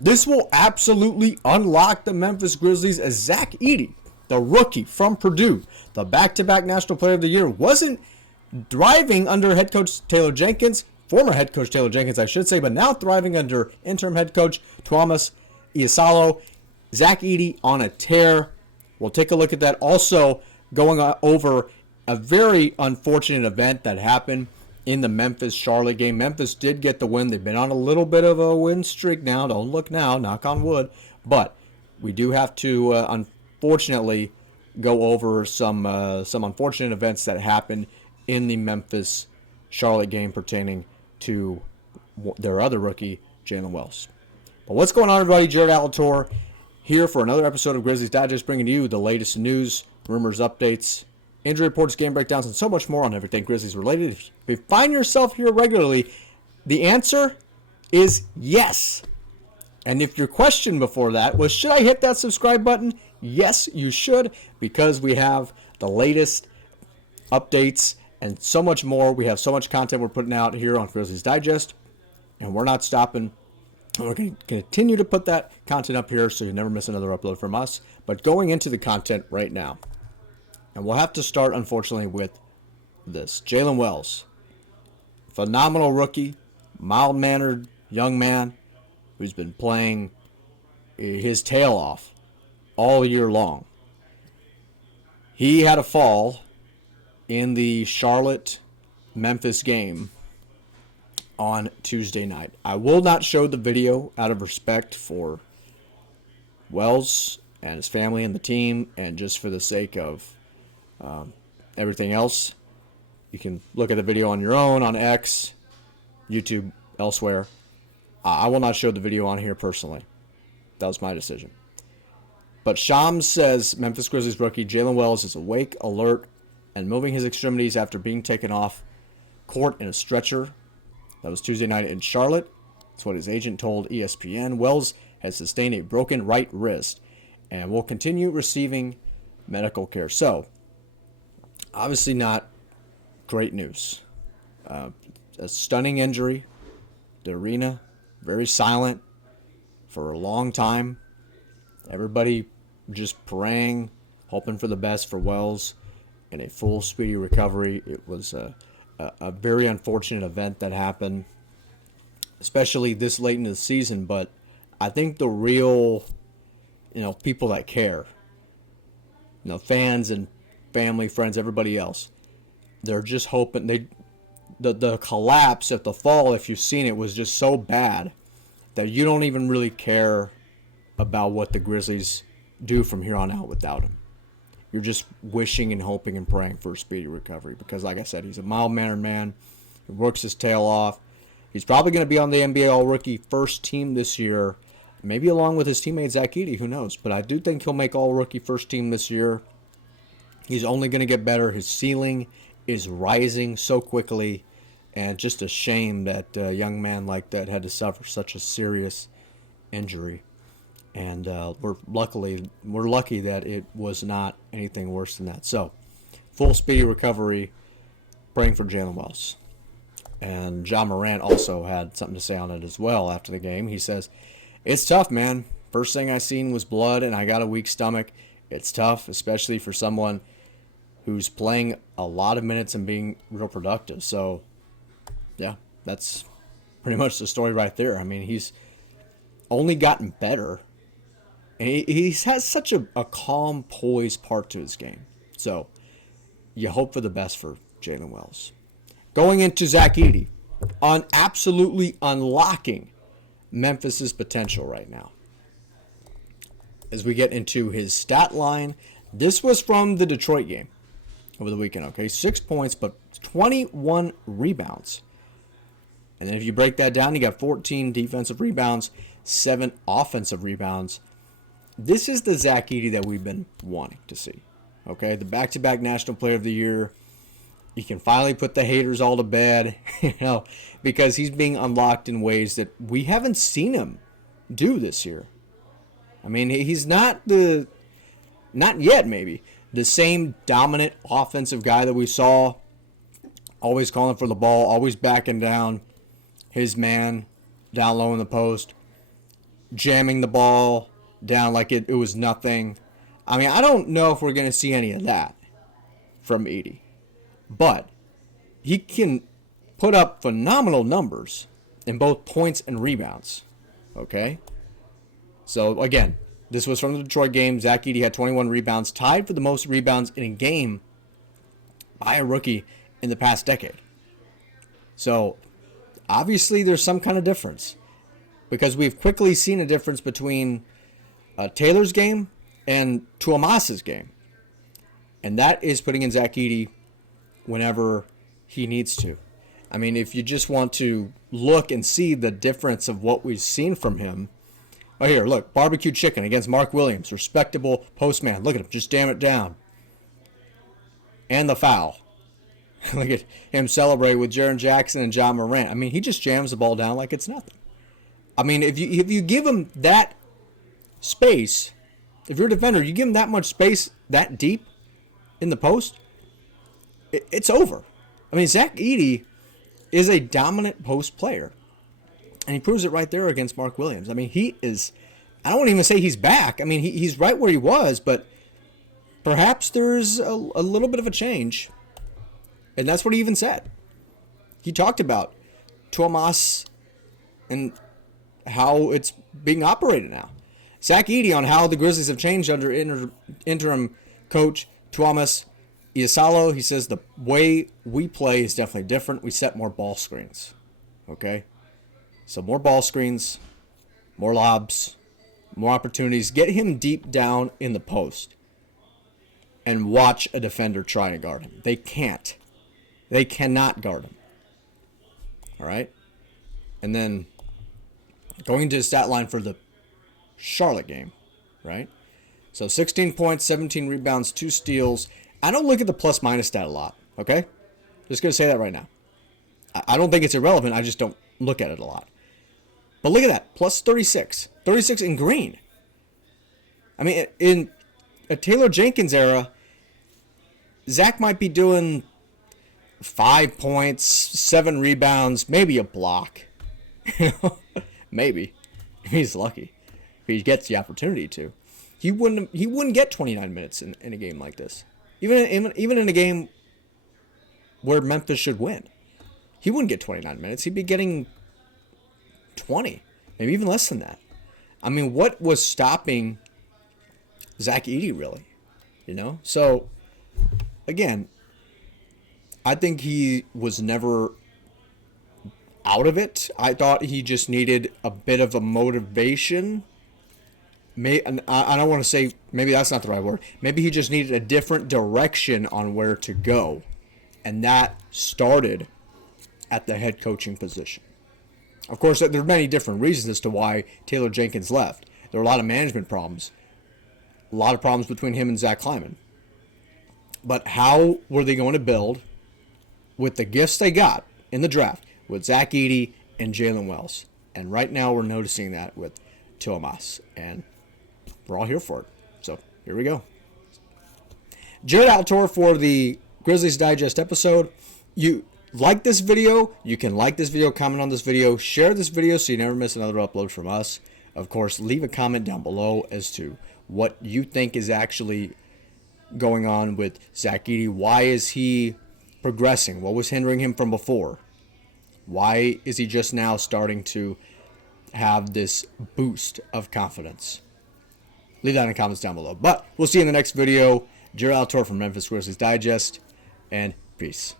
This will absolutely unlock the Memphis Grizzlies as Zach Edey, the rookie from Purdue, the back-to-back National Player of the Year, wasn't thriving under head coach Taylor Jenkins, former head coach Taylor Jenkins, I should say, but now thriving under interim head coach Thomas Iisalo. Zach Edey on a tear. We'll take a look at that. Also, going over a very unfortunate event that happened in the Memphis-Charlotte game. Memphis did get the win. They've been on a little bit of a win streak now. Don't look now, knock on wood. But we do have to, unfortunately, go over some unfortunate events that happened in the Memphis-Charlotte game pertaining to their other rookie, Jaylen Wells. But what's going on, everybody? Jared Alator here for another episode of Grizzlies Digest, bringing you the latest news, rumors, updates, injury reports, game breakdowns, and so much more on everything Grizzlies related. If you find yourself here regularly, the answer is yes. And if your question before that was, should I hit that subscribe button? Yes, you should, because we have the latest updates and so much more. We have so much content we're putting out here on Grizzlies Digest, and we're not stopping. We're going to continue to put that content up here so you never miss another upload from us. But going into the content right now, and we'll have to start, unfortunately, with this. Jaylen Wells, phenomenal rookie, mild-mannered young man who's been playing his tail off all year long. He had a fall in the Charlotte-Memphis game on Tuesday night. I will not show the video out of respect for Wells and his family and the team, and just for the sake of everything else. You can look at the video on your own on X, YouTube, elsewhere. I will not show the video on here personally. That was my decision. But Shams says Memphis Grizzlies rookie Jaylen Wells is awake, alert, and moving his extremities after being taken off court in a stretcher. That was Tuesday night in Charlotte. That's what his agent told ESPN. Wells has sustained a broken right wrist and will continue receiving medical care. So, obviously not great news. A stunning injury. The arena, very silent for a long time. Everybody just praying, hoping for the best for Wells and a full, speedy recovery. It was a very unfortunate event that happened, especially this late in the season. But I think the real, people that care, fans and family, friends, everybody else, they're just hoping the collapse of the fall, if you've seen it, was just so bad that you don't even really care about what the Grizzlies do from here on out without him. You're just wishing and hoping and praying for a speedy recovery because, like I said, he's a mild-mannered man. He works his tail off. He's probably going to be on the NBA All-Rookie first team this year, maybe along with his teammate Zach Edey, who knows. But I do think he'll make All-Rookie first team this year. He's only going to get better. His ceiling is rising so quickly, and just a shame that a young man like that had to suffer such a serious injury. And we're lucky that it was not anything worse than that. So, full speedy recovery, praying for Jaylen Wells. And Ja Morant also had something to say on it as well after the game. He says, "It's tough, man. First thing I seen was blood, and I got a weak stomach. It's tough, especially for someone who's playing a lot of minutes and being real productive." So, yeah, that's pretty much the story right there. I mean, he's only gotten better. And he has such a calm, poised part to his game. So, you hope for the best for Jaylen Wells. Going into Zach Edey, on absolutely unlocking Memphis's potential right now. As we get into his stat line, this was from the Detroit game over the weekend, okay? 6 points, but 21 rebounds. And then if you break that down, you got 14 defensive rebounds, 7 offensive rebounds. This is the Zach Edey that we've been wanting to see. Okay, the back-to-back National Player of the Year. You can finally put the haters all to bed, because he's being unlocked in ways that we haven't seen him do this year. I mean, he's not yet maybe, the same dominant offensive guy that we saw, always calling for the ball, always backing down his man down low in the post. jamming the ball down like it was nothing. I mean, I don't know if we're going to see any of that from Edey. But he can put up phenomenal numbers in both points and rebounds. Okay? So, again, this was from the Detroit game. Zach Edey had 21 rebounds, tied for the most rebounds in a game by a rookie in the past decade. So, obviously, there's some kind of difference. Because we've quickly seen a difference between Taylor's game and Tuomas's game. And that is putting in Zach Edey whenever he needs to. I mean, if you just want to look and see the difference of what we've seen from him. Oh, here, look. Barbecue chicken against Mark Williams. Respectable postman. Look at him. Just jam it down. And the foul. Look at him celebrate with Jaren Jackson and Ja Morant. I mean, he just jams the ball down like it's nothing. I mean, if you give him that space, if you're a defender, you give him that much space that deep in the post, it's over. I mean, Zach Edey is a dominant post player. And he proves it right there against Mark Williams. I mean, he is, I don't even say he's back. I mean, he's right where he was, but perhaps there's a little bit of a change. And that's what he even said. He talked about Tuomas and how it's being operated now. Zach Edey on how the Grizzlies have changed under interim coach Tuomas Iisalo. He says the way we play is definitely different. We set more ball screens. Okay? So more ball screens, more lobs, more opportunities. Get him deep down in the post and watch a defender try to guard him. They can't. They cannot guard him. All right? And then going to the stat line for the Charlotte game, right? So 16 points, 17 rebounds, 2 steals. I don't look at the plus-minus stat a lot, okay? Just going to say that right now. I don't think it's irrelevant. I just don't look at it a lot. But look at that, plus 36. 36 in green. I mean, in a Taylor Jenkins era, Zach might be doing 5 points, 7 rebounds, maybe a block. Maybe. If he's lucky. If he gets the opportunity to. He wouldn't get 29 minutes in a game like this. Even in a game where Memphis should win. He wouldn't get 29 minutes. He'd be getting 20. Maybe even less than that. I mean, what was stopping Zach Edey, really? You know? So, again, I think he was never out of it. I thought he just needed a bit of a motivation. I don't want to say, maybe that's not the right word. Maybe he just needed a different direction on where to go. And that started at the head coaching position. Of course, there are many different reasons as to why Taylor Jenkins left. There were a lot of management problems. A lot of problems between him and Zach Kleiman. But how were they going to build with the gifts they got in the draft with Zach Edey and Jaylen Wells? And right now we're noticing that with Tuomas. And we're all here for it. So here we go. Jared Altor for the Grizzlies Digest episode. You like this video, you can like this video, comment on this video, share this video so you never miss another upload from us. Of course, leave a comment down below as to what you think is actually going on with Zach Edey. Why is he progressing? What was hindering him from before? Why is he just now starting to have this boost of confidence? Leave that in the comments down below. But we'll see you in the next video. Jared Altor from Memphis Grizzlies Digest, and peace.